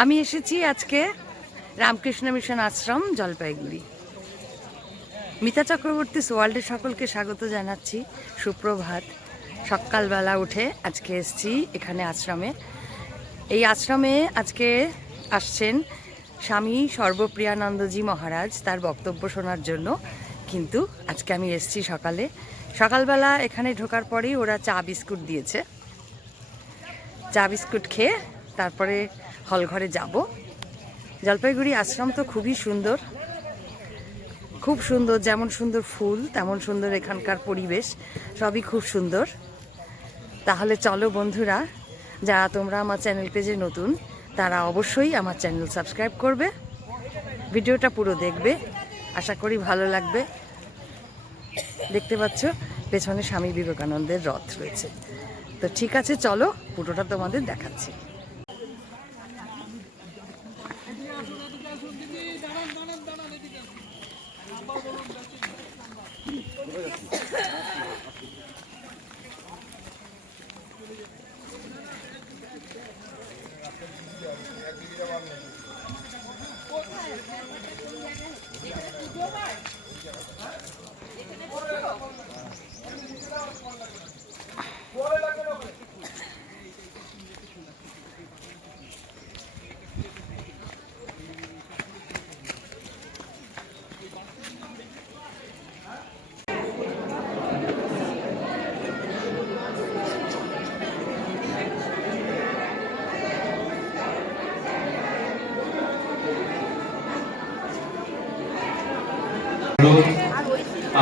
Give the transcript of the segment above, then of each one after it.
আমি এসেছি আজকে রামকৃষ্ণ মিশন আশ্রম জলপাইগুড়ি। মিতা চক্রবর্তী ওয়ার্ল্ডে সকলকে স্বাগত জানাচ্ছি। সুপ্রভাত। সকালবেলা উঠে আজকে এসেছি এখানে আশ্রমে। এই আশ্রমে আজকে আসছেন স্বামী সর্বপ্রিয়ানন্দজি মহারাজ, তার বক্তব্য শোনার জন্য। কিন্তু আজকে আমি এসেছি সকালবেলা এখানে ঢোকার পরেই ওরা চা বিস্কুট দিয়েছে। চা বিস্কুট খেয়ে তারপরে হল ঘরে যাব। জলপাইগুড়ি আশ্রম তো খুবই সুন্দর, খুব সুন্দর। যেমন সুন্দর ফুল তেমন সুন্দর এখানকার পরিবেশ, সবই খুব সুন্দর। তাহলে চলো বন্ধুরা, যারা তোমরা আমার চ্যানেল পেজে নতুন তারা অবশ্যই আমার চ্যানেল সাবস্ক্রাইব করবে, ভিডিওটা পুরো দেখবে, আশা করি ভালো লাগবে। দেখতে পাচ্ছ পেছনে স্বামী বিবেকানন্দের রথ রয়েছে। তো ঠিক আছে, চলো পুরোটা তোমাদের দেখাচ্ছি।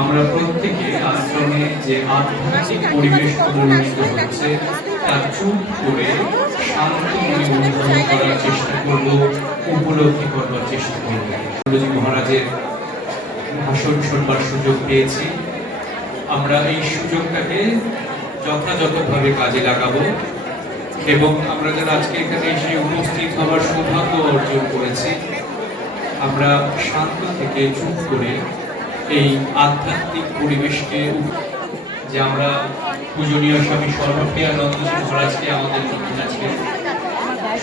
আমরা প্রত্যেকে আশ্রমে যে আধ্যাত্মিক পরিবেশ পরিণত হচ্ছে তা চুপ করে শান্ত মনে অনুভব করার চেষ্টা করব, উপলব্ধি করবার চেষ্টা করব। মহারাজের ভাষণ শুনবার সুযোগ পেয়েছি, আমরা এই সুযোগটাকে যথাযথভাবে কাজে লাগাবো এবং আমরা যারা আজকে এখানে এসে উপস্থিত হওয়ার সৌভাগ্য অর্জন করেছি, আমরা শান্ত থেকে চুপ করে এই আধ্যাত্মিক পরিবেশকে, যে আমরা পূজনীয় স্বামী সর্বপ্রিয়ানন্দজি মহারাজকে আমাদের কাছে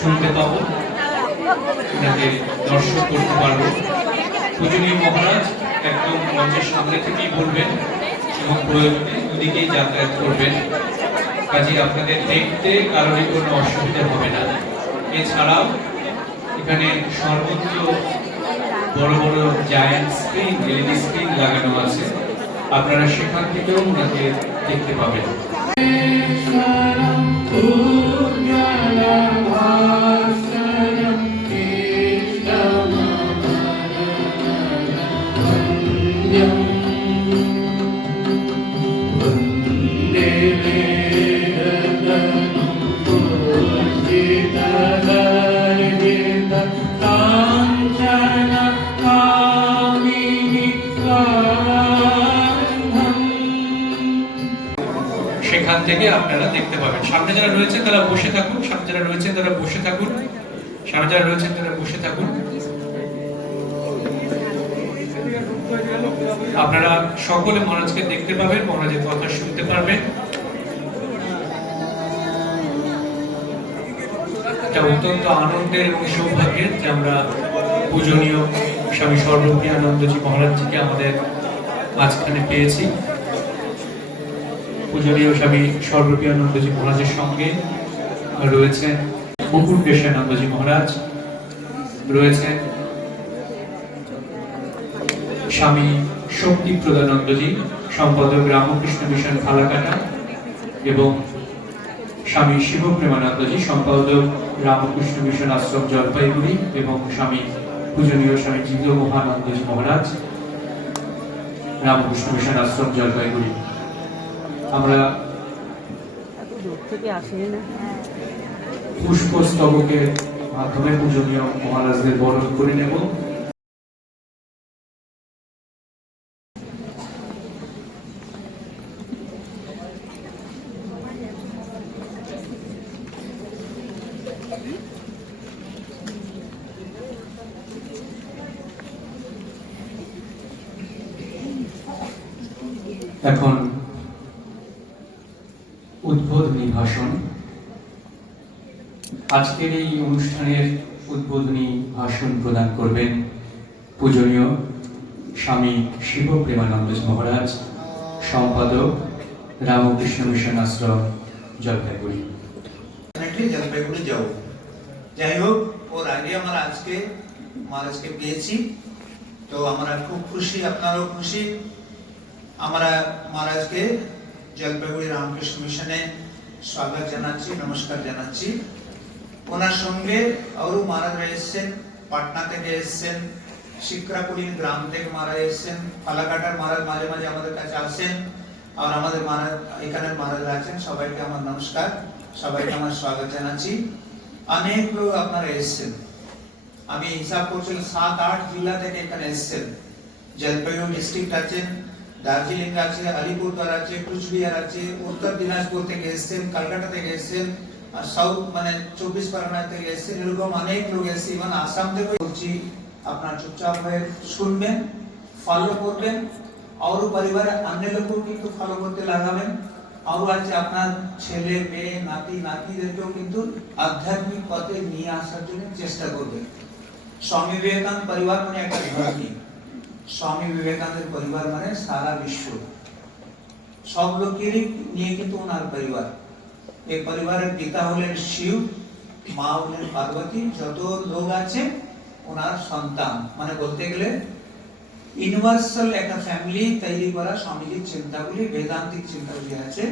শুনতে পাবো, ওনাকে দর্শন করতে পারবো। পূজনীয় মহারাজ একদম মঞ্চের সামনে থেকেই বলবেন এবং প্রয়োজনে দুদিকেই যাতায়াত করবেন, কাজে আপনাদের দেখতে কারণে কোনো অসুবিধা হবে না। এছাড়াও এখানে সর্বোচ্চ বড় বড় জায়ান্ট স্ক্রিন, এলইডি স্ক্রিন লাগানো আছে, আপনারা সেখান থেকেও ওনাকে দেখতে পাবেন। সেখান থেকে আপনারা দেখতে পাবেন। সামনে যারা রয়েছে তারা বসে থাকুন, সামনে যারা রয়েছে তারা বসে থাকুন, সামনে যারা রয়েছে তারা বসে থাকুন। আপনারা সকলে মহারাজকে দেখতে পাবেন, মহারাজের কথা শুনতে পারবেন। এটা অত্যন্ত আনন্দের এবং সৌভাগ্যের যে আমরা পূজনীয় স্বামী সর্বপ্রিয়ানন্দজি মহারাজজিকে আমাদের মাঝখানে পেয়েছি। পূজনীয় স্বামী সর্বপ্রিয়ানন্দজি মহারাজের সঙ্গে রয়েছেন মুকুট কেশানন্দজি মহারাজ, রয়েছেন স্বামী শক্তি প্রদানন্দজি সম্পাদক রামকৃষ্ণ মিশন ফালাকাটা এবং স্বামী শিবপ্রেমানন্দজি সম্পাদক রামকৃষ্ণ মিশন আশ্রম জলপাইগুড়ি এবং স্বামী পূজনীয় স্বামী জিদ মহানন্দজি মহারাজ রামকৃষ্ণ মিশন আশ্রম জলপাইগুড়ি। আমরা পুষ্পস্তবকের মাধ্যমে পূজনীয় মহারাজদের বরণ করে নেব। এখন উদ্বোধনী ভাষণ আজকের এই অনুষ্ঠানের উদ্বোধনী ভাষণ প্রদান করবেন পূজনীয় স্বামী শিব প্রেমানন্দজি মহারাজ, সম্পাদক রামকৃষ্ণ মিশন আশ্রম, জলপাইগুড়ি। জলপাইগুড়ি যাও, যাই হোক, ওর আগে আমরা আজকে মহারাজকে পেয়েছি, তো আমরা খুব খুশি, আপনারাও খুশি। আমরা মহারাজকে জলপাইগুড়ি রামকৃষ্ণ মিশনে স্বাগত জানাচ্ছি, নমস্কার জানাচ্ছি। ওনার সঙ্গে আরো মহারাজরা এসছেন, পাটনা থেকে এসছেন, শিকরাপুলির গ্রাম থেকে মহারাজ এসছেন, ফালাকাটার মহারাজ মাঝে মাঝে আমাদের কাছে আসেন, আর আমাদের মহারাজ এখানের মহারাজরা আছেন। সবাইকে আমার নমস্কার, সবাইকে আমার স্বাগত জানাচ্ছি। অনেক লোক আপনারা এসছেন, আমি হিসাব করছিলাম 7-8 জেলা থেকে এখানে এসছেন। জলপাইগুড়ি ডিস্ট্রিক্ট আছেন, দার্জিলিং আছে, আলিপুরদুয়ার আছে, কুচবিহার আছে, উত্তর দিনাজপুর থেকে এসছেন, কলকাতা থেকে এসছেন, আর সাউথ মানে 24 পরগনা থেকে এসছেন। এরকম অনেক লোক এসছে, ইভেন আসাম থেকে বলছি। আপনার চুপচাপ হয়ে শুনবেন, ফলো করবেন, আর পরিবারের অন্য লোকও কিন্তু ফলো করতে লাগাবেন। আরো আছে আপনার ছেলে মেয়ে নাতি নাতিদেরকেও কিন্তু আধ্যাত্মিক পথে নিয়ে আসার জন্য চেষ্টা করবেন। স্বামী বিবেকানন্দ পরিবার মানে একটা ঘর নেই, স্বামী বিবেকানন্দের পরিবার মানে সারা বিশ্ব, সব লোকেরই নিয়ে কিন্তু ওনার পরিবার। এই পরিবারের পিতা হলেন শিব, মা হলেন পার্বতী, যত লোক আছে ওনার সন্তান, মানে বলতে গেলে ইউনিভার্সাল একটা ফ্যামিলি তৈরি করা স্বামীজির চিন্তাগুলি, বেদান্তিক চিন্তাগুলি আছে।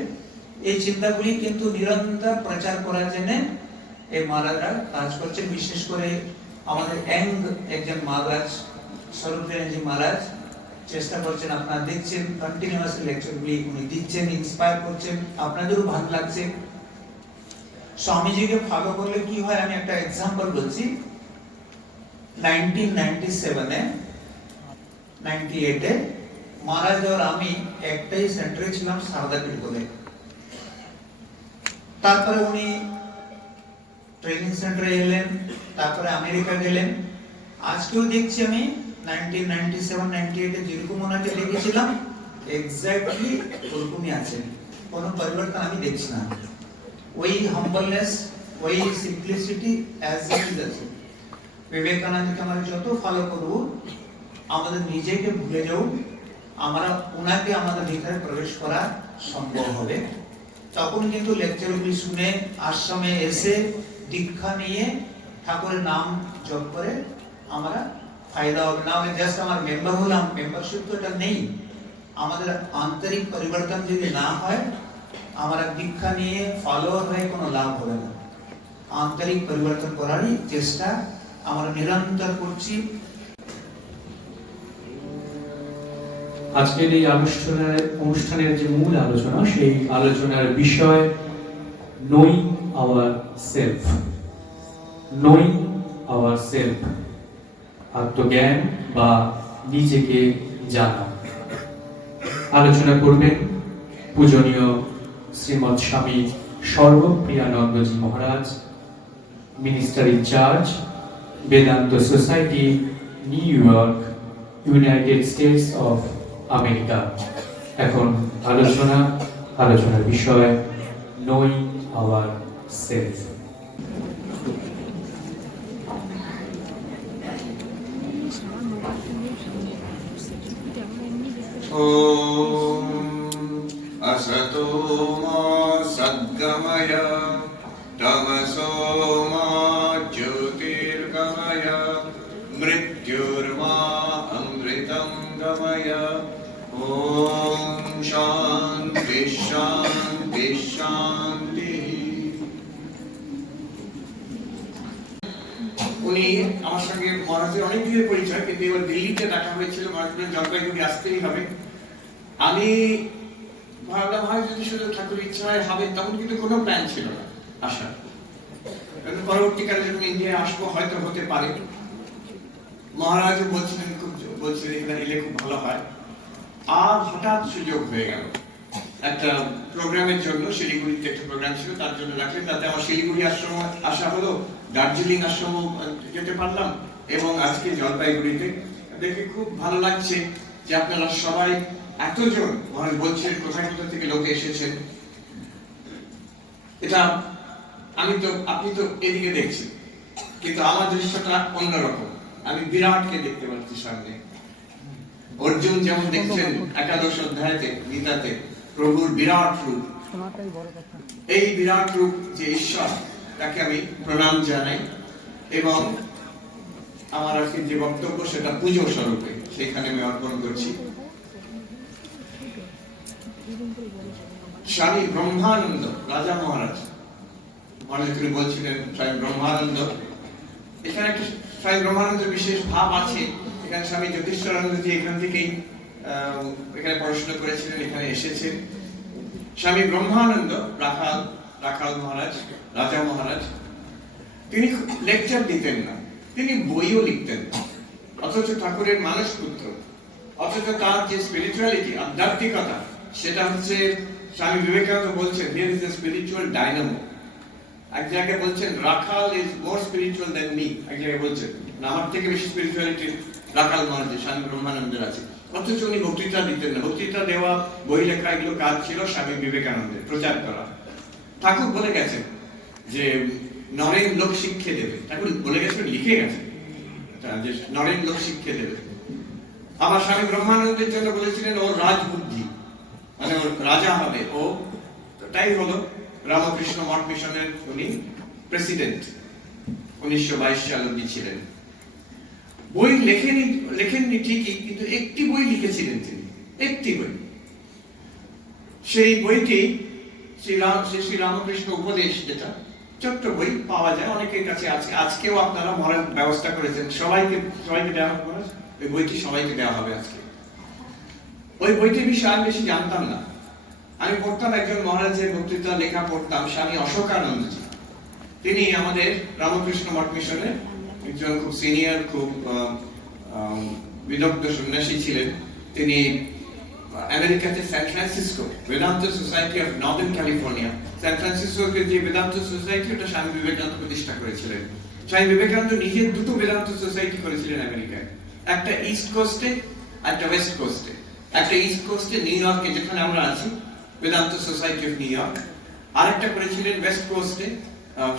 এই চিন্তাগুলি কিন্তু নিরন্তর প্রচার করার জন্য এই মহারাজরা কাজ করছেন। বিশেষ করে আমাদের একজন মহারাজ স্বরূপজি মহারাজ চেষ্টা করছেন, আপনারা দেখছেন কন্টিনিউয়াসলি লেকচারগুলি উনি দিচ্ছেন, ইন্সপায়ার করছেন, আপনাদেরও ভালো লাগছে। স্বামীজিকে ফলো করলে কি হয়, আমি একটা এক্সাম্পল বলছি। 1997 98 মহারাজ আর আমি একটাই সেন্টারে ছিলাম, সারদাপীঠ বলে। তারপরে উনি ট্রেনিং সেন্টারে এলেন, তারপরে আমেরিকা গেলেন। আজকেও দেখছি আমি 1997 98 যেরকম ওনাকে দেখেছিলাম এক্স্যাক্টলি ওরকমই আছে, কোনো পরিবর্তন আমি দেখছি না। ওই হাম্বলনেস, ওই সিম্পলিসিটি অ্যাজ ইট ইজ আছে। বিবেকানন্দকে আমরা যত ফলো করব, আমাদের নিজেকে ভুলে যাও, আমরা ওনাকে আমাদের ভিতরে প্রবেশ করা সম্ভব হবে। তখন কিন্তু লেকচারগুলি শুনে আশ্রমে এসে দীক্ষা নিয়ে ঠাকুরের নাম জপ করে আমরা ফায়দা হবে। না হলে জাস্ট আমার মেম্বার হলাম, মেম্বারশিপ তো এটা নেই। আমাদের আন্তরিক পরিবর্তন যদি না হয়, আমরা দীক্ষা নিয়ে ফলোয়ার হয়ে কোনো লাভ হবে না। আন্তরিক পরিবর্তন করারই চেষ্টা আমরা নিরন্তর করছি। আজকের এই অনুষ্ঠানের যে মূল আলোচনা, সেই আলোচনার বিষয় knowing our self. Knowing our self, আত্মজ্ঞান বা নিজেকে জানা। আলোচনা করবেন পূজনীয় Srimat Swami Sarvapriyanandaji Maharaj, minister in charge, Vedanta society, নিউ ইয়র্ক, ইউনাইটেড স্টেটস অফ আমেরিকা। এখন আলোচনার বিষয় নোইং আওয়ার সেলফ। ओम असतो मा सद्गमय तमसो मा ज्योतिर्गमय मृत्युर्मा अमृतं गमय। ओम शांति शांति शांति। উনি আমার সঙ্গে মহারাজের অনেক দিনের পরিচয়, কিন্তু এবার দিল্লিতে দেখা হয়েছিল, মহারাজের জলপাইগুড়ি আসতেই হবে। আমি ভাবলাম হয় যদি শুধু ঠাকুর ইচ্ছা হয় হবে, তখন কিন্তু কোনো প্ল্যান ছিল না আসার। পরবর্তীকালে যখন ইন্ডিয়ায় আসবো হয়তো হতে পারে। মহারাজ বলছিলেন এখানে এলে খুব ভালো হয়। আর হঠাৎ সুযোগ হয়ে গেল একটা প্রোগ্রামের জন্য, শিলিগুড়িতে একটা প্রোগ্রাম ছিল, তার জন্য রাখলেন। তাতে আমার শিলিগুড়ি আশ্রম আসা হলো, দার্জিলিং আশ্রম যেতে পারলাম, এবং আজকে জলপাইগুড়িতে। দেখে খুব ভালো লাগছে যে আপনারা সবাই এতজন, মহারাজ বলছেন কোথায় কোথা থেকে লোক এসেছেন। এটা আপনি তো এদিকে দেখছেন, কিন্তু আমার দৃশ্যটা অন্যরকম। আমি বিরাটকে দেখতে পাচ্ছি সামনে। অর্জুন যেমন দেখছেন একাদশ অধ্যায়তে গীতাতে প্রভুর বিরাট রূপ, এই বিরাট রূপ যে ঈশ্বর, তাকে আমি প্রণাম জানাই এবং আমার আজকে যে বক্তব্য সেটা পুজো স্বরূপে সেখানে আমি অর্পণ করছি। স্বামী ব্রহ্মানন্দ রাজা মহারাজ, অনেক তিনি বলছিলেন স্বামী ব্রহ্মানন্দ, এখানে একটা স্বামী ব্রহ্মানন্দের বিশেষ ভাব আছে। এখানে স্বামী জ্যোতিষানন্দজি এখান থেকেই এখানে পড়াশোনা করেছিলেন, এখানে এসেছেন। স্বামী ব্রহ্মানন্দ রাখাল মহারাজ, রাজা মহারাজ, তিনি লেকচার দিতেন না, তিনি বইও লিখতেন, অথচ ঠাকুরের মানস পুত্র, অথচ তার যে স্পিরিচুয়ালিটি, আধ্যাত্মিকতা, সেটা হচ্ছে স্বামী বিবেকানন্দ বলছেন here is the spiritual dynamo. এক জায়গায় বলছেন Rakhal is more spiritual than me, এক জায়গায় বলছেন না আমার থেকে বেশি স্পিরিচুয়ালিটি রাখাল মহারাজ স্বামী ব্রহ্মানন্দের আছে। অথচ উনি বক্তৃতা দিতেন না, বক্তৃতা দেওয়া, বই লেখা, এগুলো কাজ ছিল স্বামী বিবেকানন্দের, প্রচার করা। ঠাকুর বলে গেছেন যে নরেন লোক শিক্ষে দেবে, ঠাকুর বলে গেছেন, লিখে গেছেন যে নরেন লোক শিক্ষে দেবে। আমার স্বামী ব্রহ্মানন্দের জন্য বলেছিলেন ও রাজবুদ্ধি, মানে ও রাজা হবে, ও তাই হলো। রামকৃষ্ণ মঠ মিশনের উনি প্রেসিডেন্ট 1922 সালে উনি ছিলেন। বই লেখেননি ঠিকই, কিন্তু একটি বই লিখেছিলেন তিনি, একটি বই। সেই বইটি শ্রী রামকৃষ্ণ উপদেশ, যেটা ছোট্ট বই পাওয়া যায় অনেকের কাছে আছে, আজকেও আপনারা মরার ব্যবস্থা করেছেন, সবাইকে দেওয়া হবে। ওই বইটি সবাইকে দেওয়া হবে আজকে। ওই বইটির বিষয়ে আমি বেশি জানতাম না। আমি পড়তাম একজন মহারাজের বক্তৃতা লেখা পড়তাম, স্বামী অশোকানন্দজি। তিনি আমাদের রামকৃষ্ণ মঠ মিশনের একজন খুব সিনিয়র, খুব বিদগ্ধ সন্ন্যাসী ছিলেন। তিনি আমেরিকাতে San Francisco Vedanta society of northern California, San ফ্রান্সিসকোতে যে বেদান্ত সোসাইটি, ওটা স্বামী বিবেকানন্দ প্রতিষ্ঠা করেছিলেন। স্বামী বিবেকানন্দ নিজে দুটো বেদান্ত সোসাইটি করেছিলেন আমেরিকায়, একটা ইস্ট কোস্টে, একটা ওয়েস্ট কোস্টে। একটা ইস্ট কোস্টে নিউ ইয়র্কে, যেখানে আমরা আছি, বেদান্ত সোসাইটি অফ নিউ ইয়র্ক, আরেকটা করেছিলেন ওয়েস্ট কোস্টে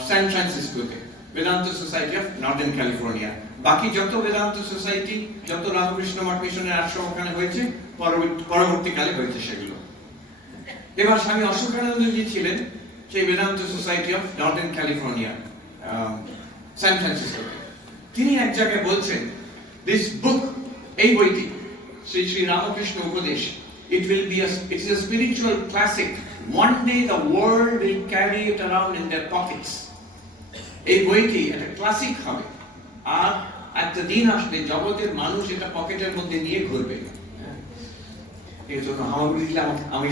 সান ফ্রান্সিসকোতে, Vedanta society of northern California. বাকি যত বেদান্ত সোসাইটি, যত রামকৃষ্ণ মঠ মিশনের আশ্রম ওখানে হয়েছে, পরবর্তীকালে হয়েছে সেগুলো। এবার স্বামী অশোকানন্দজি ছিলেন সেই Vedanta society of northern California, San Francisco. তিনি এক জায়গায় বলছেন, দিস বুক, এই বইটি শ্রী শ্রী রামকৃষ্ণ উপদেশ, it is a spiritual classic. One day the world will carry it around in their pockets. এই বইটি একটা ক্লাসিক হবে, আর একটা দিন আসবে জগতের মানুষ এটা পকেটের মধ্যে নিয়ে ঘুরবে। এই জন্য আমি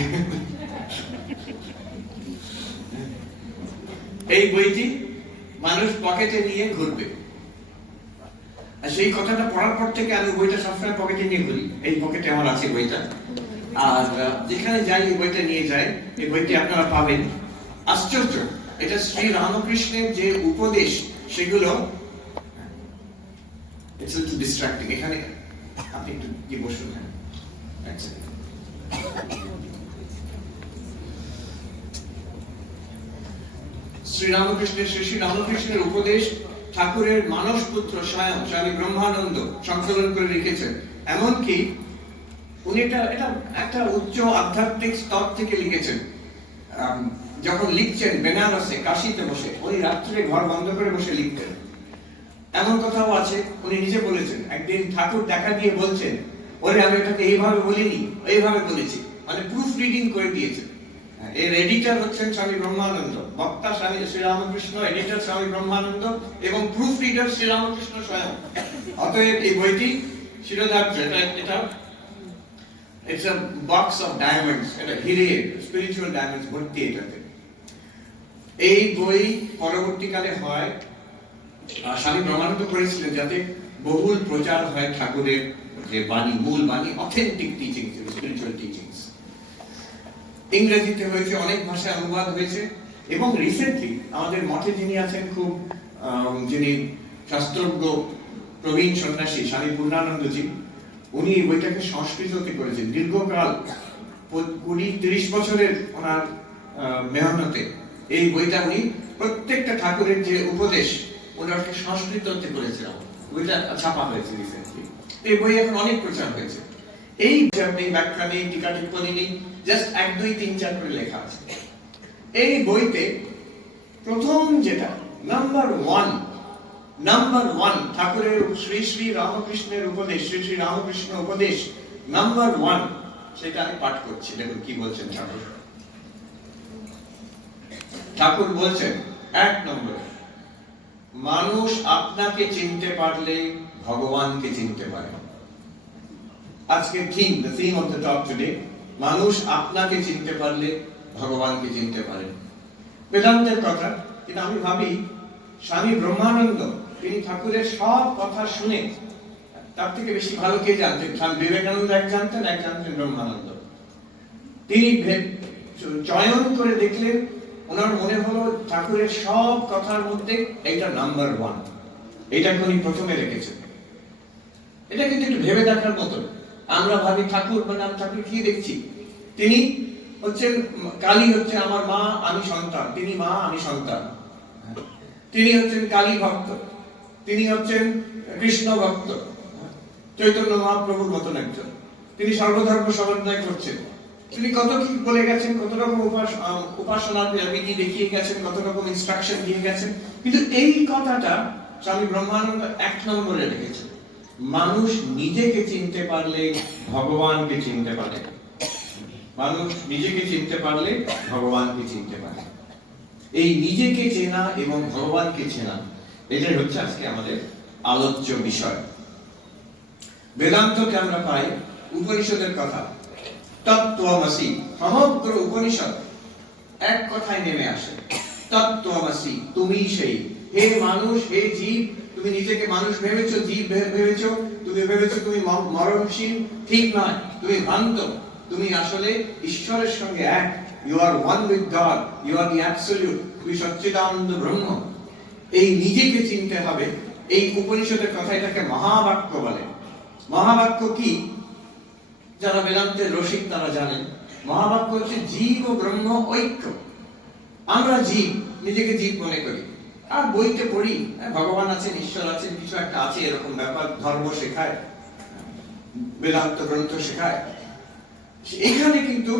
এই বইটি মানুষ পকেটে নিয়ে ঘুরবে। আর সেই কথাটা পড়ার পর থেকে আমি বইটা সবসময় পকেটে নিয়ে ঘুরি। এই পকেটে আমার আছে বইটা, আর যেখানে যাই এই বইটা নিয়ে যাই। এই বইটি আপনারা পাবেন। আশ্চর্য, এটা শ্রী রামকৃষ্ণের যে উপদেশ, সেগুলো ইটস একটু ডিস্ট্রাক্টিং। এখানে আপনি একটু কি বসুন। আচ্ছা, শ্রী রামকৃষ্ণের উপদেশ ঠাকুরের মানস পুত্র স্বয়ং স্বামী ব্রহ্মানন্দ সংকলন করে লিখেছেন। এমনকি উনি এটা একটা উচ্চ আধ্যাত্মিক স্তর থেকে লিখেছেন। যখন লিখছেন বেনারসে, কাশিতে বসে, উনি রাত্রে ঘর বন্ধ করে বসে লিখতেন। এমন কথাও আছে, উনি নিজে বলেছেন, একদিন ঠাকুর দেখা দিয়ে বলছেন, ওরে আমি এটাকে এইভাবে বলিনি, এইভাবে বলেছি, মানে প্রুফ রিডিং করে দিয়েছেন। এর এডিটর হচ্ছেন স্বামী ব্রহ্মানন্দ, বক্তা স্বামী শ্রীরামকৃষ্ণ, এডিটর স্বামী ব্রহ্মানন্দ এবং প্রুফ রিডার শ্রীরামকৃষ্ণ স্বয়ং। অতএব এই বইটি শিরোধার্য, এটা it's a box of diamonds, এটা হিরে, স্পিরিচুয়াল ডায়মন্ডস ভর্তি এটাতে। এই বই পরবর্তীকালে হয়, স্বামী ব্রহ্মানন্দ করেছিলেন যাতে বহুল প্রচার হয় ঠাকুরের যে বাণী, মূল বাণী, অথেন্টিক টিচিংস, স্পিরিচুয়াল টিচিংস। ইংরেজিতে হয়েছে, অনেক ভাষায় অনুবাদ হয়েছে, এবং রিসেন্টলি আমাদের মঠে যিনি আছেন, খুব যিনি শাস্ত্রজ্ঞ প্রবীণ সন্ন্যাসী স্বামী পূর্ণানন্দজি, উনি বইটাকে সংস্কৃততে করেছেন। দীর্ঘকাল 20-30 বছরের ওনার মেহনতে এই বইটা উনি প্রত্যেকটা ঠাকুরের যে উপদেশ ওনাকে সংস্কৃততে করেছিলাম, বইটা ছাপা হয়েছে রিসেন্টলি। এই বই এখন অনেক প্রচার হয়েছে। এই আপনি ব্যাখ্যা নেই, টিকা টিপ্পনী নেই, জাস্ট 1, 2, 3, 4 করে লেখা আছে। এই বইতে প্রথম যেটা নাম্বার ওয়ান ঠাকুরের শ্রী শ্রী রামকৃষ্ণের উপদেশ, শ্রী শ্রী রামকৃষ্ণ উপদেশ নাম্বার 1, সেটা আমি পাঠ করছি। দেখুন কি বলছেন ঠাকুর। ঠাকুর বলছেন 1 নম্বর, মানুষ আপনাকে চিনতে পারলে ভগবানকে চিনতে পারে। আজকে the theme of the talk today, মানুষ আপনাকে চিনতে পারলে ভগবানকে চিনতে পারে। বেদান্তের কথা, কিন্তু আমি ভাবি স্বামী ব্রহ্মানন্দ তিনি ঠাকুরের সব কথা শুনে তার থেকে বেশি ভালো কে জানতেন? স্বামী বিবেকানন্দ এক জানতেন ব্রহ্মানন্দ। তিনি চয়ন করে দেখলেন, ওনার মনে হলো ঠাকুরের সব কথার মধ্যে এইটা নাম্বার 1, এইটাকে উনি প্রথমে রেখেছেন। এটা কিন্তু একটু ভেবে দেখার মতো। আমরা ভাবি ঠাকুর মানে আমি ঠাকুর কি দেখছি, তিনি হচ্ছেন কালী, হচ্ছে আমার মা, আমি সন্তান, তিনি মা, আমি সন্তান। তিনি হচ্ছেন কালী ভক্ত, তিনি হচ্ছেন কৃষ্ণ ভক্ত, চৈতন্য মহাপ্রভুর মতন একজন। তিনি সর্বধর্ম সমন্বয় করছেন। তিনি কত কি বলে গেছেন, কত রকম উপাসনার বিধি দেখিয়ে গেছেন, কত রকম ইনস্ট্রাকশন দিয়ে গেছেন। কিন্তু এই কথাটা স্বামী ব্রহ্মানন্দ 1 নম্বরে রেখেছেন, মানুষ নিজেকে চিনতে পারলে ভগবানকে চিনতে পারে। মানুষ নিজেকে চিনতে পারলে ভগবানকে চিনতে পারে। এই নিজেকে চেনা এবং ভগবানকে চেনা, এটাই হচ্ছে আজকে আমাদের আলোচ্য বিষয়। বেদান্তকে আমরা পাই উপনিষদের কথা, তত্ত্বমসি। সমগ্র উপনিষদ এক কথায় নেমে আসে, তত্ত্বমসি, তুমি সেই। হে মানুষ, হে জীব, তুমি নিজেকে মানুষ ভেবেছো, জীব ভেবেছো, তুমি ভেবেছো তুমি মরণশীল, ঠিক নয়, তুমি ভ্রান্ত। তুমি আসলে ঈশ্বরের সঙ্গে এক। You are one with God, you are the absolute, তুমি সচ্চিদানন্দ ব্রহ্ম। এই নিজেকে চিনতে হবে। এই উপনিষদের কথা, এটাকে মহাবাক্য বলে। মহাবাক্য কি? যারা বেদান্তের রসিক তারা জানেন, মহাবাক্য হচ্ছে জীব ও ব্রহ্ম ঐক্য। আমরা জীব, নিজেকে জীব মনে করি, আর বইতে পড়ি ভগবান আছেন, ঈশ্বর আছেন, কিছু একটা আছে, এরকম ব্যাপার ধর্ম শেখায়, বেদান্ত গ্রন্থ শেখায়। এখানে কিন্তু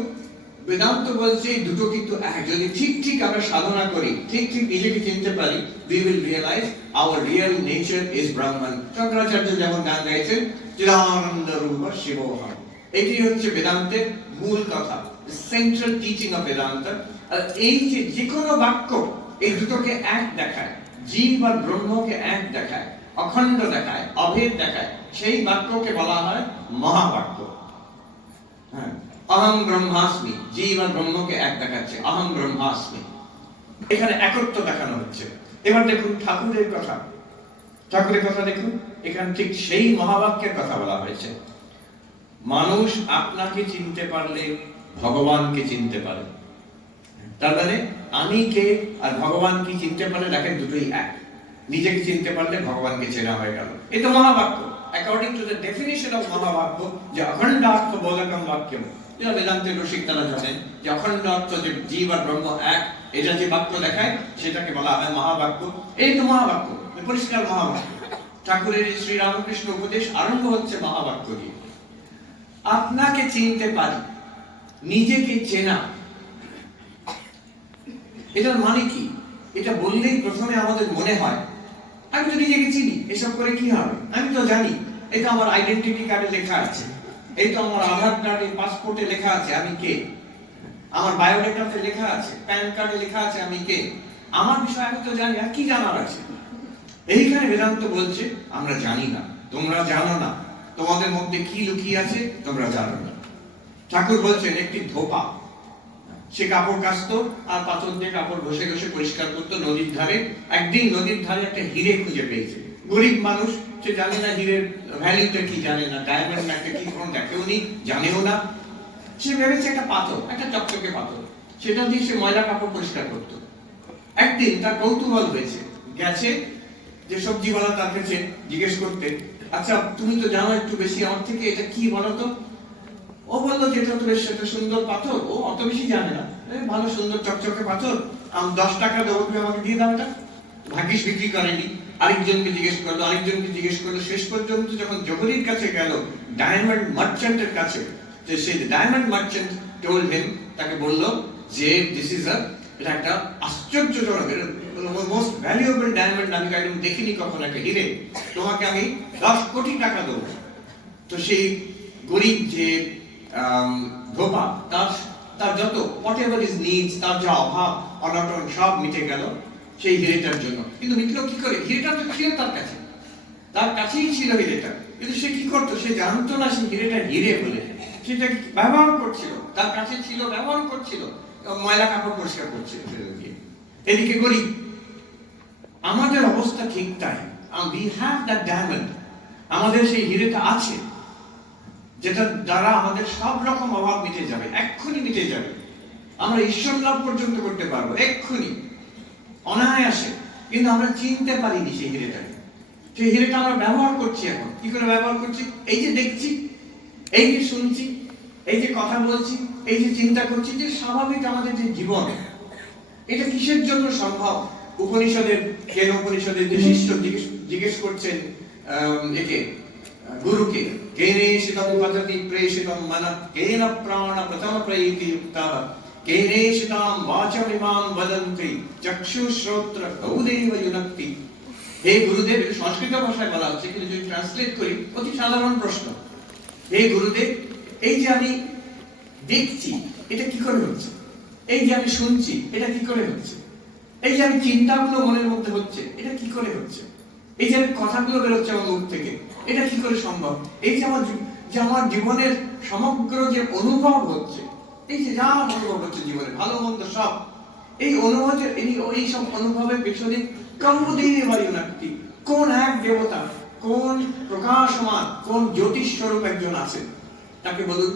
বেদান্ত বলছে এই দুটো কিন্তু এক। যদি ঠিক আমরা সাধনা করি, ঠিক নিজেকে চিনতে পারি, we will realize our real nature is Brahman. Shankaracharya যেমন গান গাইছেন, চিদানন্দ রূপ শিবোহম। এটি হচ্ছে বেদান্তের মূল কথা, সেন্ট্রাল টিচিং অফ বেদান্ত। আর এই যে কোনো বাক্য এই দুটোকে এক দেখায়, জীব আর ব্রহ্মকে এক দেখায়, অখণ্ড দেখায়, অভেদ দেখায়, সেই বাক্যকে বলা হয় মহাবাক্য। হ্যাঁ, অহং ব্রহ্মাস্মি, জীব আর ব্রহ্মকে এক দেখাচ্ছে, অহং ব্রহ্মাস্মি। এখানে একত্ব দেখানো হচ্ছে। এবার দেখুন ঠাকুরের কথা, দেখুন এখানে ঠিক সেই মহাবাক্যের কথা বলা হয়েছে। মানুষ আপনাকে চিনতে পারলে ভগবানকে চিনতে পারে। তার মানে আমি কে আর ভগবান কি চিনতে পারলে, দেখেন দুটোই এক। নিজেকে চিনতে পারলে ভগবানকে চেনা হয়ে গেল। এটা মহাবাক্য। According to the definition of মহাবাক্য, যে অখণ্ডার্থ বোধকম বাক্যম, যেটা বেদান্তের রসিক তারা জানেন, যে অখণ্ড অর্থ, যে জীব আর ব্রহ্ম এক, এটা যে বাক্য দেখায় সেটাকে বলা হয় মহাবাক্য। এই তো মহাবাক্য, পরিষ্কার মহাবাক্য। ঠাকুরের শ্রী রামকৃষ্ণ উপদেশ আরম্ভ হচ্ছে মহাবাক্য দিয়ে। আপনাকে চিনতে পারি, নিজেকে চেনা, এটার মানে কি? এটা বললেই প্রথমে আমাদের মনে হয় আমি তো নিজেকে চিনি, এসব করে কি হবে? আমি তো জানি, এটা আমার আইডেন্টিটি কার্ডে লেখা আছে, এই তো আমার আধার কার্ডে, পাসপোর্টে লেখা আছে আমি কে, আমার বায়োডাটাতে লেখা আছে, প্যান কার্ডে লেখা আছে আমি কে। আমার বিষয় আমি তো জানি, আর কি জানার আছে? এইখানে বেদান্ত বলছে আমরা জানি না, তোমরা জানো না, তোমাদের মধ্যে কি লুকিয়ে আছে তোমরা জানো না। ঠাকুর বলছেন একটি ধোপা, সে কাপড় কাচতো আর পাথর দিয়ে কাপড় ঘষে ঘষে পরিষ্কার করতো নদীর ধারে। একদিন নদীর ধারে একটা হিরে খুঁজে পেয়েছে। গরিব মানুষ, সে জানে না হিরের ভ্যালুটা কি, জানে না ডায়মন্ড একটা কি, কোনো দেখেও নি, জানেও না। সে ভেবেছে একটা পাথর, একটা চকচকে পাথর, সেটা দিয়ে সে ময়লা কাপড় পরিষ্কার করতো। একদিন তার কৌতূহল হয়েছে, গেছে যে সবজিওয়ালা তার কাছে জিজ্ঞেস করতে, আচ্ছা তুমি তো জানো একটু বেশি আমার থেকে, এটা কি বলতো? ও বললো যে এটা তো বেশ একটা সুন্দর পাথর। ও অত বেশি জানে না, ভালো সুন্দর চকচকে পাথর, আমি 10 টাকা দেবো, তুমি আমাকে দিয়ে দাও এটা। ভাগ্যিস বিক্রি করেনি, আরেকজনকে জিজ্ঞেস করলো, আরেকজনকে জিজ্ঞেস করলো, শেষ পর্যন্ত যখন জহুরির কাছে গেল, ডায়মন্ড মার্চেন্টের কাছে, যে সেই ডায়মন্ড মার্চেন্ট টোল্ড হিম, তাকে বললো যে দিস ইজ এটা একটা আশ্চর্যজনক, মোস্ট ভ্যালুয়েবল ডায়মন্ড, আমি একদম দেখিনি কখনো একটা হিরে, তোমাকে আমি 10 কোটি টাকা দেবো। তো সেই গরিব যে ধোপা, তার যত whatever his needs, তার যা অভাব অনটন সব মিটে গেল সেই হিরেটার জন্য। কিন্তু মিটলো কি করে? হিরেটা তো ছিল তার কাছেই ছিল হিরেটা, কিন্তু সে কি করতো? সে জানতো না সে হিরেটা হিরে বলে, সেটা ব্যবহার করছিল, তার কাছে ছিল, ব্যবহার করছিল, ময়লা কাপড় পরিষ্কার করছিল ফেলে দিয়ে। এদিকে গরিব। আমাদের অবস্থা ঠিক তাই। we have that diamond, আমাদের সেই হিরেটা আছে, যেটা দ্বারা আমাদের সব রকম অভাব মিটে যাবে, এক্ষুনি মিটে যাবে। আমরা ঈশ্বর লাভ পর্যন্ত করতে পারবো এক্ষুনি, অনায়াসে। কিন্তু আমরা চিনতে পারিনি সেই হিরেটাকে। সেই হিরেটা আমরা ব্যবহার করছি এখন। কি করে ব্যবহার করছি? এই যে দেখছি, এই যে শুনছি, এই যে কথা বলছি, এই যে চিন্তা করছি, যে স্বাভাবিক আমাদের যে জীবন, এটা কিসের জন্য সম্ভব? উপনিষদের যে শিষ্য জিজ্ঞেস করছেন একে, গুরুকে, কেনেশিতম পততি প্রেষিতম মনঃ কেন প্রাণ প্রথম প্রীতিযুক্তঃ কেনেশিতাম বাচমিমাং বদন্তি চক্ষু শ্রোত্র গৌদেব যুনক্তি। হে গুরুদেব, সংস্কৃত ভাষায় বলা হচ্ছে, কিন্তু যদি ট্রান্সলেট করি, অতি সাধারণ প্রশ্ন। হে গুরুদেব, এই যে আমি দেখছি, এটা কি করে হচ্ছে? এই যে আমি শুনছি, এটা কি করে হচ্ছে? এই যে আমি চিন্তাগুলো মনের মধ্যে হচ্ছে, এটা কি করে হচ্ছে? এই যে কথাগুলো বেরোচ্ছে আমার মুখ থেকে, এটা কি করে সম্ভব? এই যে আমার জীবনের সমগ্র যে অনুভব হচ্ছে, এই যে যা অনুভব হচ্ছে জীবনে, ভালো মন্দ সব, এই অনুভবের, এই সব অনুভবের পেছনে কোন এক দেবতা, কোন প্রকাশমান, কোন জ্যোতিষ স্বরূপ একজন আছে, তাকে বলুন।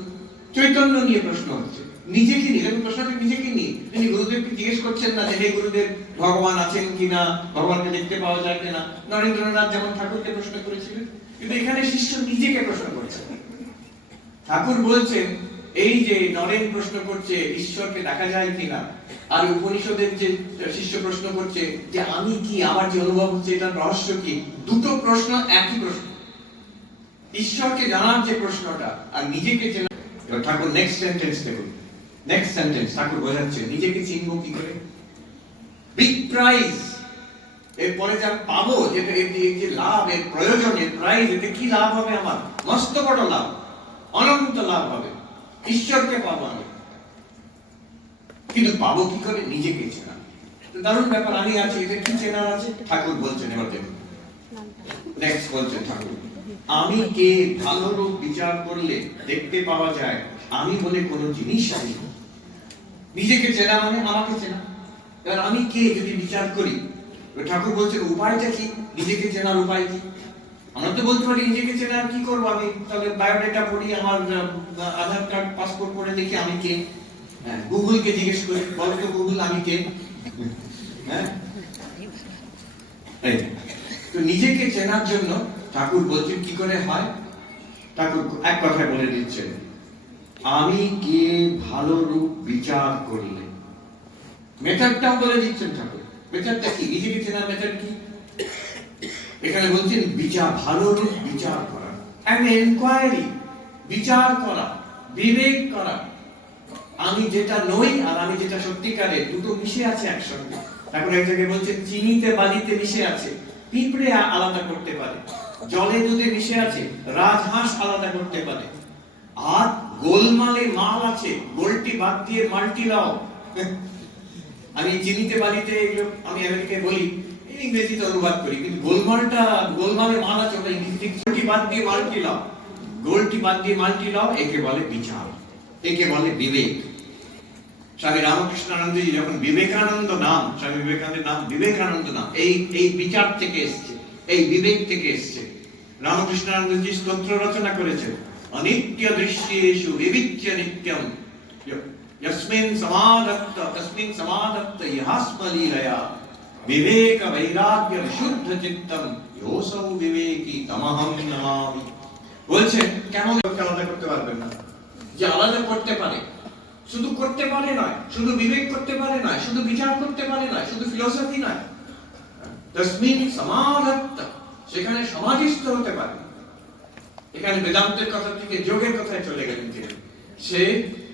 চৈতন্য নিয়ে প্রশ্ন হচ্ছে, নিজেকে নিয়ে। প্রশ্নটা নিজেকে নিয়ে। তিনি গুরুদেবকে জিজ্ঞেস করছেন না যে হে গুরুদেব, ভগবান আছেন কিনা, ভগবানকে দেখতে পাওয়া যায় কিনা। নরেন্দ্রনাথ যেমন ঠাকুরকে প্রশ্ন করেছিলেন, কিন্তু এখানে শিষ্য নিজেকে প্রশ্ন করছে। ঠাকুর বলছেন, এই যে নরেন প্রশ্ন করছে ঈশ্বরকে দেখা যায় কিনা, আর উপনিষদের যে শিষ্য প্রশ্ন করছে যে আমি কি, আমার যে অনুভব হচ্ছে এটার রহস্য কি, দুটো প্রশ্ন একই প্রশ্ন। ঈশ্বরকে জানার যে প্রশ্নটা, আর নিজেকে চেনা। ঠাকুর নেক্সট সেন্টেন্স দেখুন, নেক্সট সেন্টেন্স ঠাকুর বোঝাচ্ছে নিজেকে চিনবো কি করে। বিগ প্রাইজ, এরপরে যা পাবো, যেটা এর যে লাভ, এর প্রয়োজন, এর প্রাইজ, এতে কি লাভ হবে? আমার মস্ত বড় লাভ, অনন্ত লাভ হবে, ঈশ্বরকে পাবো আমি। কিন্তু পাবো কি করে? নিজেকে চেনা। দারুণ ব্যাপার। আমি আছি, এটা কি চেনার আছে? ঠাকুর বলছেন, এবার দেখুন নেক্সট বলছেন ঠাকুর, আমি কে ভালো রূপ বিচার করলে দেখতে পাওয়া যায় আমি বলে কোনো জিনিস আছে। নিজেকে চেনা মানে আমাকে চেনা। এবার আমি কে যদি বিচার করি, ঠাকুর বলছেন উপায়টা কি? নিজেকে চেনার উপায় কি? আমরা তো বলতে পারি নিজেকে চেনার কি করবো আমি, তাহলে বায়োডাটা পড়ি, আমার আধার কার্ড, পাসপোর্ট পড়ে দেখি আমি কে। হ্যাঁ, গুগলকে জিজ্ঞেস করি, বলো তো গুগল আমি কে। হ্যাঁ, তো নিজেকে চেনার জন্য ঠাকুর বলছেন কি করে হয়। ঠাকুর এক কথায় বলে দিচ্ছেন, আমি কে ভালো রূপ বিচার করলে। মেথডটাও বলে দিচ্ছেন ঠাকুর। মেথডটা কি? নিজেকে চেনার মেথড কি? এখানে বলছেন বিচার, ভালো রূপ বিচার করা, an inquiry, বিচার করা, বিবেক করা। আমি যেটা নই আর আমি যেটা সত্যিকারের, দুটো মিশে আছে একসঙ্গে। ঠাকুর এক জায়গায় বলছেন চিনিতে বালিতে মিশে আছে, পিঁপড়ে আলাদা করতে পারে, জলে দুধে মিশে আছে, রাজহাঁস আলাদা করতে পারে, আর গোলমালে মাল আছে, গোলটি বাদ দিয়ে মাল্টি লাও। আমি চিনিতে বালিতে, আমি আমেরিকায় বলি, ইংরেজিতে অনুবাদ করি, কিন্তু গোলমালে মাল আছে, ওটা ইংরেজিতে গোলটি বাদ দিয়ে মাল্টি লাও। গোলটি বাদ দিয়ে মাল্টি লাও, একে বলে বিচার, একে বলে বিবেক। স্বামী রামকৃষ্ণানন্দজি যখন বিবেকানন্দ নাম, স্বামী বিবেকানন্দের নাম বিবেকানন্দ নাম, এই বিচার থেকে এসছে, এই বিবেক থেকে এসছে। রামকৃষ্ণানন্দজি স্তোত্র রচনা করেছেন, অনিত্য দৃশ্যেষু বিবিচ্য নিত্যম যস্মিন সমাদত্ত ইহাস্মলীলয়া বিবেক বৈরাগ্য শুদ্ধ চিত্তম যোসৌ বিবেকী তমহং নমামি। বলছেন কেমন লোককে আলাদা করতে পারবেন না, যে আলাদা করতে পারে শুধু করতে পারে নয়, শুধু বিবেক করতে পারে নয়, শুধু বিচার করতে পারে নয়, শুধু ফিলোসফি নয়, তসমিন সমাধত্ত, সেখানে সমাধিস্থ হতে পারে। এখানে বেদান্তের কথা থেকে যোগের কথায় চলে গেলেন তিনি। সে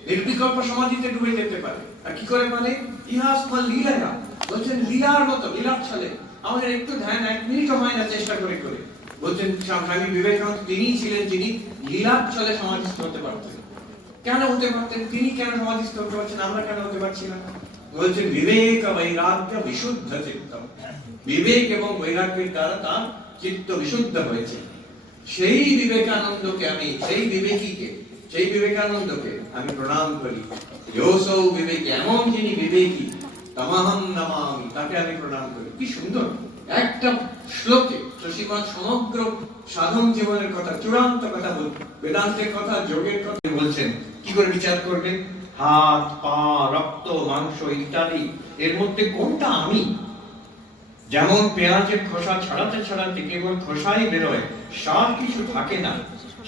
নির্বিকল্প সমাধিতে ডুবে যেতে পারে। আর কি করে পারে? ইহাস ফল লীলা, বলছেন লীলার মতো, লীলার ছলে। আমাদের একটু ধ্যান 1 মিনিটও হয় না চেষ্টা করে করে। বলছেন স্বামী বিবেকানন্দ তিনি ছিলেন যিনি লীলার ছলে সমাধিস্থ হতে পারতেন। কেন হতে পারতেন? তিনি কেন সমাধিস্থ হতে পারছেন, আমরা কেন হতে পারছি না? বলছেন বিবেক বৈরাগ্য বিশুদ্ধ চিত্ত, বিবেক এবং বৈরাগ্যের দ্বারা তার চিত্ত বিশুদ্ধ হয়েছে। সেই বিবেকানন্দকে আমি, সেই বিবেকীকে, সেই বিবেকানন্দকে আমি প্রণাম করি। যোসৌ বিবেক, এমন যিনি বিবেকী, তমহং নমামি, তাকে আমি প্রণাম করি। কি সুন্দর একটা শ্লোকে শ্রীমৎ সমগ্র সাধন জীবনের কথা, চূড়ান্ত কথা বল, বেদান্তের কথা, যোগের কথা বলছেন। কি করে বিচার করবেন? হাত, পা, রক্ত, মাংস ইত্যাদি, এর মধ্যে কোনটা আমি? যেমন পেঁয়াজের খোসা ছাড়াতে ছাড়াতে কেবল খোসাই বেরোয়, সার কিছু থাকে না,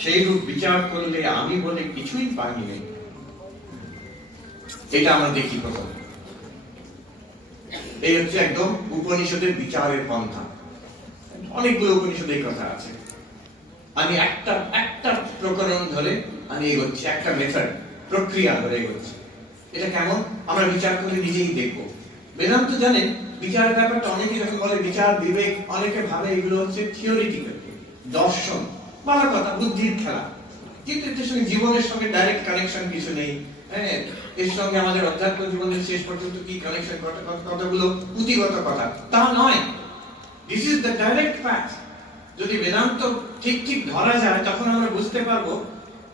সেই রূপ বিচার করলে আমি বলে কিছুই বাকি নেই। এটা আমরা দেখি প্রথম। এই হচ্ছে একদম উপনিষদের বিচারের পন্থা। অনেকগুলো উপনিষদে এই কথা আছে। আমি একটা প্রকরণ ধরে আমি এগোচ্ছি, একটা মেথড, প্রক্রিয়া ধরে এগোচ্ছি। এটা কেমন আমরা বিচার করে নিজেই দেখবো। বেদান্ত জানেন বিচার ব্যাপারটা অনেকেই যখন বলে বিচার বিবেক, অনেকে ভাবে এগুলো হচ্ছে থিওরিটিক্যাল, দর্শন, ভালো কথা, বুদ্ধির খেলা, কিন্তু এর সঙ্গে জীবনের সঙ্গে ডাইরেক্ট কানেকশন কিছু নেই। হ্যাঁ, এর সঙ্গে আমাদের অধ্যাত্ম জীবনের শেষ পর্যন্ত কি কানেকশন, কথাগুলো পুঁথিগত কথা তা নয়। This is the direct fact. যদি বেদান্ত ঠিক ঠিক ধরা যায় তখন আমরা বুঝতে পারবো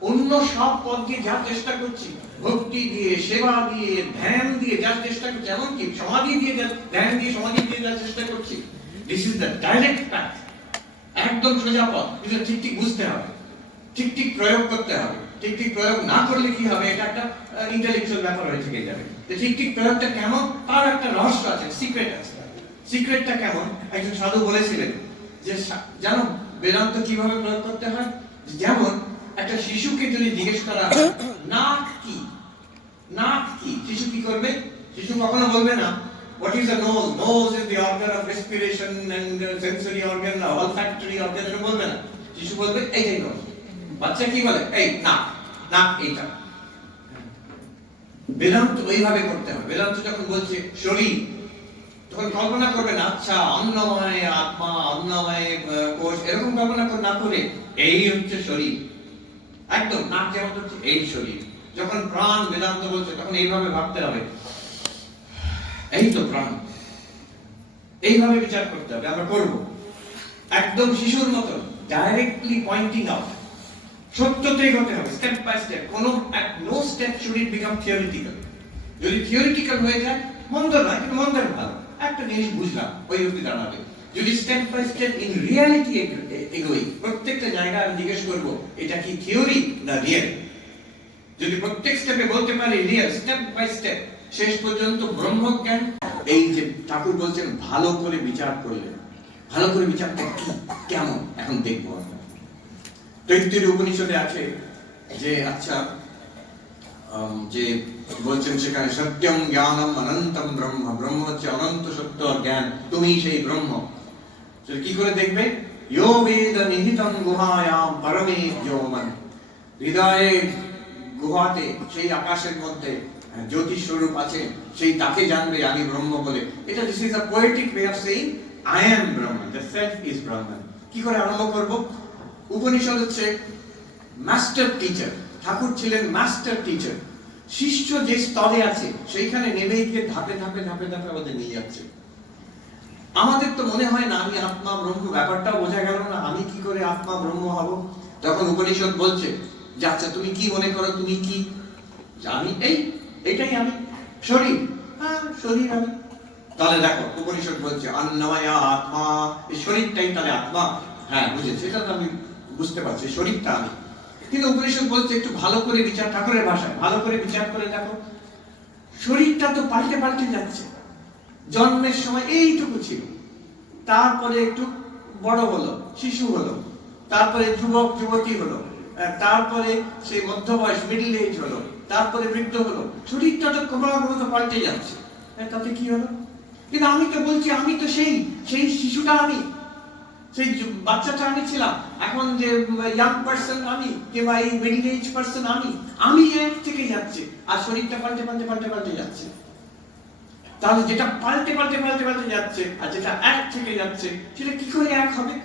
অন্য সব পথ দিয়ে যা চেষ্টা করছি, ভক্তি দিয়ে, সেবা দিয়ে, ধ্যান দিয়ে যা চেষ্টা করছি, এমনকি সমাধি দিয়ে ধ্যান দিয়ে, সমাধি দিয়ে যা চেষ্টা করছি, this is the direct fact, একদম সোজা পথ। কিন্তু ঠিক ঠিক বুঝতে হবে, ঠিক ঠিক প্রয়োগ করতে হবে। ঠিক ঠিক প্রয়োগ না করলে কি হবে? এটা একটা ইন্টেলেকচুয়াল ব্যাপার হয়ে থেকে যাবে। ঠিক ঠিক প্রয়োগটা কেমন, তার একটা রহস্য আছে, সিক্রেট আছে। সিক্রেটটা কেমন? একজন সাধু বলেছিলেন যে জানো বেদান্ত কিভাবে প্রয়োগ করতে হয়? যেমন একটা শিশুকে যদি জিজ্ঞেস করা হয় নাক কি, নাক কি, শিশু কি করবে? শিশু কখনো বলবে না what is the nose, nose is the organ of respiration and sensory organ, olfactory organ, এটা বলবে না। শিশু বলবে এইটাই নোজ। বাচ্চা কি বলে? এই নাক, নাক এইটা। বেদান্ত ওইভাবে করতে হবে। বেদান্ত যখন বলছে শরীর, তখন কল্পনা করবে না আচ্ছা অন্নময় আত্মা, অন্নময় কোষ, এরকম কল্পনা না করে এই হচ্ছে শরীর, একদম নাক যেমন হচ্ছে এই শরীর। যখন প্রাণ বেদান্ত বলছে তখন এইভাবে ভাবতে হবে, এই তো প্রাণ, এইভাবে বিচার করতে হবে। আমরা করব একদম শিশুর মতো, ডাইরেক্টলি পয়েন্টিং আউট, সত্যতেই হতে হবে, স্টেপ বাই স্টেপ। কোনো no step should it become theoretical. যদি থিওরিটিক্যাল হয়ে যায় মন্দ নয়, কিন্তু মন্দের ভালো, একটা জিনিস বুঝলাম, ওই অবধি দাঁড়াবে। যদি step by step in reality এগোই, প্রত্যেকটা জায়গায় আমি জিজ্ঞেস করবো এটা কি থিওরি না রিয়েল। যদি প্রত্যেক স্টেপে বলতে পারি রিয়েল, স্টেপ বাই স্টেপ, শেষ পর্যন্ত ব্রহ্মজ্ঞান। এই যে ঠাকুর বলছেন ভালো করে বিচার করলে, ভালো করে বিচারটা কি কেমন এখন দেখবো। তৈত্তির উপনিষদে আছে যে আচ্ছা যে বলছেন সেখানে সত্যম জ্ঞানম অনন্তম ব্রহ্ম, ব্রহ্ম হচ্ছে অনন্ত সত্য আর জ্ঞান, তুমি সেই ব্রহ্ম। কি করে দেখবে? ইয়ো বেদ নিহিতম গুহায়াম পরমে ব্যোমন, হৃদয়ে গুহাতে, সেই আকাশের মধ্যে জ্যোতিষ স্বরূপ আছে, সেই তাকে জানবে আমি ব্রহ্ম বলে। এটা this is a poetic way of saying I am Brahman, the self is Brahman. কি করে আরম্ভ করব? উপনিষদ হচ্ছে মাস্টার টিচার, ঠাকুর ছিলেন মাস্টার টিচার। শিষ্য যে স্তরে আছে সেইখানে নেমে গিয়ে ধাপে ধাপে ধাপে ধাপে আমাদের নিয়ে যাচ্ছে। আমাদের তো মনে হয় না আমি আত্মা ব্রহ্ম, ব্যাপারটাও বোঝা গেল না, আমি কি করে আত্মা ব্রহ্ম হব? তখন উপনিষদ বলছে যে আচ্ছা তুমি কি মনে করো, তুমি কি? আমি এইটাই আমি, শরীর, হ্যাঁ শরীর আমি। তাহলে দেখো উপনিষদ বলছে অন্নময় আত্মা, এই শরীরটাই তাহলে আত্মা। হ্যাঁ বুঝেছি, এটা তো আমি বুঝতে পারছি, শরীরটা আমি। কিন্তু উপনিষদ বলছে একটু ভালো করে বিচার, ঠাকুরের ভাষায় ভালো করে বিচার করে দেখো, শরীরটা তো পাল্টে পাল্টে যাচ্ছে। জন্মের সময় এইটুকু ছিল, তারপরে একটু বড় হলো, শিশু হলো, তারপরে যুবক যুবতী হলো, তারপরে সেই মধ্য বয়স মিডল এজ হলো, তারপরে বৃদ্ধ হলো, শরীরটা তো ক্রমাগত পাল্টে যাচ্ছে, তাতে কি হলো? কিন্তু আমি তো বলছি আমি তো সেই সেই শিশুটা, আমি সেই বাচ্চাটা আমি ছিলাম, এখন যে ইয়াং পার্সন আমি, কিংবা এই মিডল এজ পার্সন আমি এক থেকে যাচ্ছে, আর শরীরটা পাল্টে পাল্টে পাল্টে পাল্টে যাচ্ছে। তাহলে যেটা পাল্টে পাল্টে পাল্টে পাল্টে যাচ্ছে আর যেটা এক থেকে যাচ্ছে, সেটা কি করে এক হবে?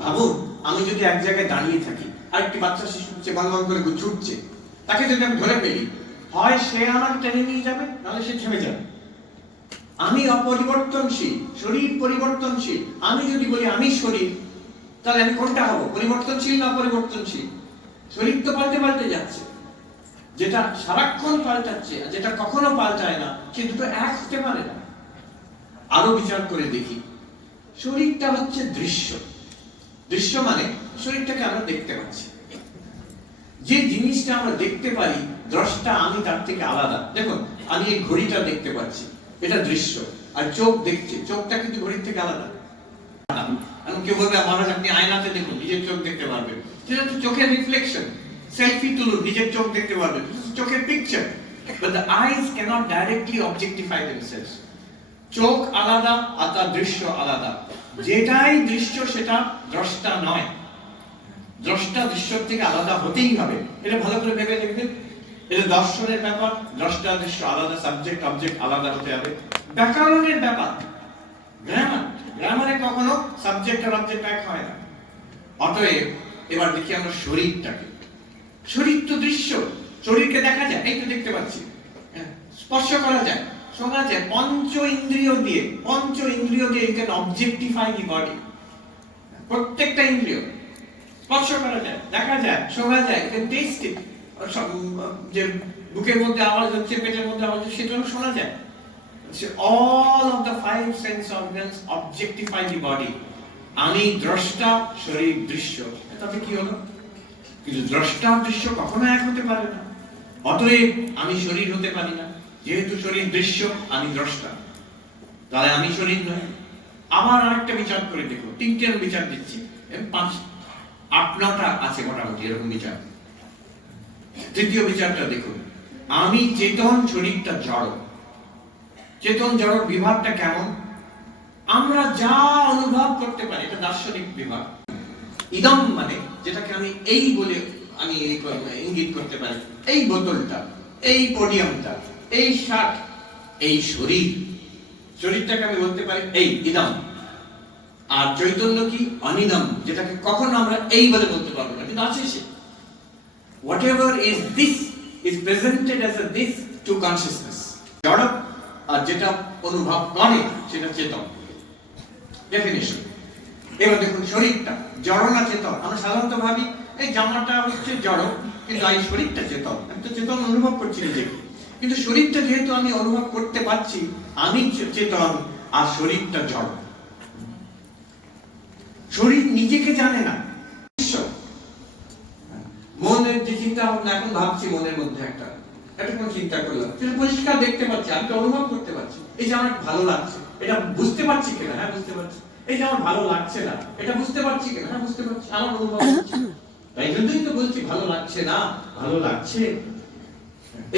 ভাবুন, আমি যদি এক জায়গায় দাঁড়িয়ে থাকি আর একটি বাচ্চা শিশু বালবাল করে ছুটছে, তাকে যদি আমি ধরে ফেলি, হয় সে আমাকে টেনে নিয়ে যাবে, নাহলে সে থেমে যাবে। আমি অপরিবর্তনশীল, শরীর পরিবর্তনশীল। আমি যদি বলি আমি শরীর, তাহলে আমি কোনটা হব, পরিবর্তনশীল না অপরিবর্তনশীল? শরীর তো পাল্টে পাল্টে যাচ্ছে, যেটা সারাক্ষণ পাল্টাচ্ছে আর যেটা কখনো পাল্টায় না, সে দুটো এক হতে পারে না। আরো বিচার করে দেখি, শরীরটা হচ্ছে দৃশ্য। দৃশ্য মানে শরীরটাকে আমরা দেখতে পাচ্ছি। যে জিনিসটা আমরা দেখতে পারি, দ্রষ্টা আমি তার থেকে আলাদা। দেখুন, আমি এই ঘড়িটা দেখতে পাচ্ছি, এটা দৃশ্য, আর চোখ দেখছে, চোখটা কিন্তু ঘড়ির থেকে আলাদা। এখন কেউ বলবে মহারাজ আপনি আয়নাতে দেখুন, নিজের চোখ দেখতে পারবেন, সেটা তো চোখের রিফ্লেকশন। সেলফি তুলুন, নিজের চোখ দেখতে পারবেন, চোখের picture. But the eyes cannot directly objectify themselves. চোখ আলাদা আর তার দৃশ্য আলাদা। যেটাই দৃশ্য সেটা দ্রষ্টা নয়। দ্রষ্টা দৃশ্যর থেকে আলাদা হতেই হবে, এটা ভালো করে ভেবে দেখবেন। এটা দর্শনের ব্যাপার, দ্রষ্টা দৃশ্য আলাদা, সাবজেক্ট অবজেক্ট আলাদা হতে হবে। ব্যাকরণের ব্যাপার, গ্রামারে কখনো সাবজেক্ট আর অবজেক্ট এক হয় না। অতএব এবার দেখি আমরা শরীরটাকে। শরীর তো দৃশ্য, শরীরকে দেখা যায়, এই তো দেখতে পাচ্ছি, স্পর্শ করা যায়, শোনা যায়, পঞ্চ ইন্দ্রিয় দিয়ে you can objectify the body. প্রত্যেকটা ইন্দ্রিয় স্পর্শ করা যায়, দেখা যায়, শোনা যায়, you can taste it. যে বুকের মধ্যে আওয়াজ হচ্ছে, পেটের মধ্যে আওয়াজ হচ্ছে, সেটাও শোনা যায়। All of the five sense organs objectify the body. আমি দ্রষ্টা, শরীর দৃশ্য, তাতে কি হলো? কিন্তু দ্রষ্টা দৃশ্য কখনো এক হতে পারে না। অতএব আমি শরীর হতে পারি না। যেহেতু শরীর দৃশ্য, আমি দ্রষ্টা, তাহলে আমি শরীর নয়। আবার আরেকটা বিচার করে দেখো, তিনটে বিচার দিচ্ছি, আপনারটা আছে মোটামুটি এরকম বিচার। তৃতীয় বিচারটা দেখুন, আমি চেতন, শরীরটা জড়। চেতন জড় বিভাগটা কেমন? আমরা যা অনুভব করতে পারি, এটা দার্শনিক বিভাগ। ইদম মানে যেটাকে আমি এই বলে আমি ইঙ্গিত করতে পারি, এই বোতলটা, এই পোডিয়ামটা, এই শার্ট, এই শরীর। শরীরটাকে আমি বলতে পারি এই ইদম। আর চৈতন্য কি? অনিদম, যেটাকে কখনো আমরা এই বলে বলতে পারবো না, কিন্তু আছে সে। Whatever is this is presented as a this to consciousness. জড় আর যেটা অনুভব করে সেটা চেতন। ডেফিনিশন। এবার দেখুন, শরীরটা জড় না চেতন? আমরা সাধারণত ভাবি এই জামাটা হচ্ছে জড়, কিন্তু এই শরীরটা চেতন। আমি তো চেতন অনুভব করছি নিজেকে, কিন্তু শরীরটা যেহেতু আমি অনুভব করতে পারছি, আমি চেতন আর শরীরটা জড়। শরীর নিজেকে জানে না। মনের যে চিন্তা ভাবনা এখন ভাবছি, মনের মধ্যে একটা কোন চিন্তা করলাম, সেটা পরিষ্কার দেখতে পাচ্ছি, আমি অনুভব করতে পারছি। এই যে আমার ভালো লাগছে, এটা বুঝতে পারছি কিনা? হ্যাঁ, বুঝতে পারছি। এই যে আমার ভালো লাগছে না, এটা বুঝতে পারছি কিনা? হ্যাঁ, বুঝতে পারছি, আমার অনুভব হচ্ছে। তাই জন্যই তো বলছি ভালো লাগছে না, ভালো লাগছে।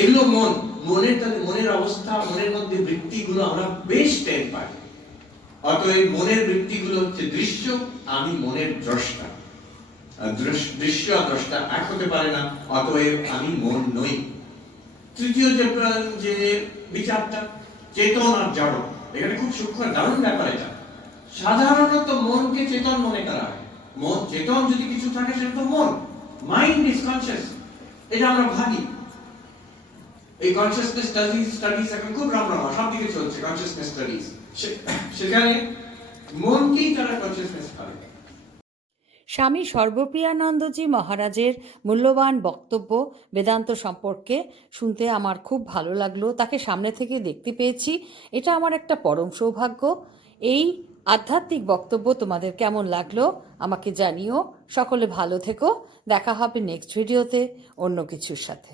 এগুলো মনের, তাহলে মনের অবস্থা, মনের মধ্যে বৃত্তিগুলো আমরা বেশ টের পাই। অতএব মনের বৃত্তিগুলো হচ্ছে দৃশ্য, আমি মনের দ্রষ্টা। দৃশ্য আর দ্রষ্টা এক হতে পারে না, অতএব আমি মন নই। তৃতীয় যে বিচারটা, চেতন আর জড়, এখানে খুব সূক্ষ্ম দারুণ ব্যাপার। এটা সাধারণত মনকে চেতন মনে করা হয়। মন চেতন যদি কিছু থাকে সেটা তো মন, মাইন্ড ইজ কনসিয়াস, এটা আমরা ভাবি। এই কনসিয়াসনেস স্টাডিজ এখন খুব রমরমা, সব দিকে চলছে কনসিয়াসনেস স্টাডিজ। সেখানে মনকেই তারা কনসিয়াসনেস করে। স্বামী সর্বপ্রিয়ানন্দজি মহারাজের মূল্যবান বক্তব্য বেদান্ত সম্পর্কে শুনতে আমার খুব ভালো লাগলো। তাকে সামনে থেকে দেখতে পেয়েছি, এটা আমার একটা পরম সৌভাগ্য। এই আধ্যাত্মিক বক্তব্য তোমাদের কেমন লাগলো আমাকে জানিও। সকলে ভালো থেকো, দেখা হবে নেক্সট ভিডিওতে অন্য কিছুর সাথে।